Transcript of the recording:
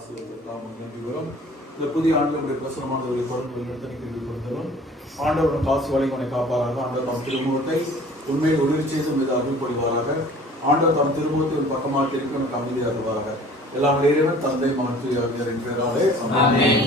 ஆசீர்வாதம் நம்பி வரும். இந்த புதிய ஆண்டுடைய பிரசனமானவர்களை தொடர்ந்து வழிநடத்த கேள்வி கொடுத்தலும் ஆண்டவர் காசு வழங்கனை காப்பாராக. ஆண்டவர் தாம் திருமுகத்தை உண்மையில் ஒளிர் செய்து மீது அருள் பொழிவாராக. ஆண்டவர் தாம் திருமுகத்தை ஒரு பக்கமாக திருப்பி நமக்கு அமைதியாக இருவாராக. எல்லாம் இறைவன் தந்தை மகன் தூய ஆவியாரின் பெயராலே ஆமென்.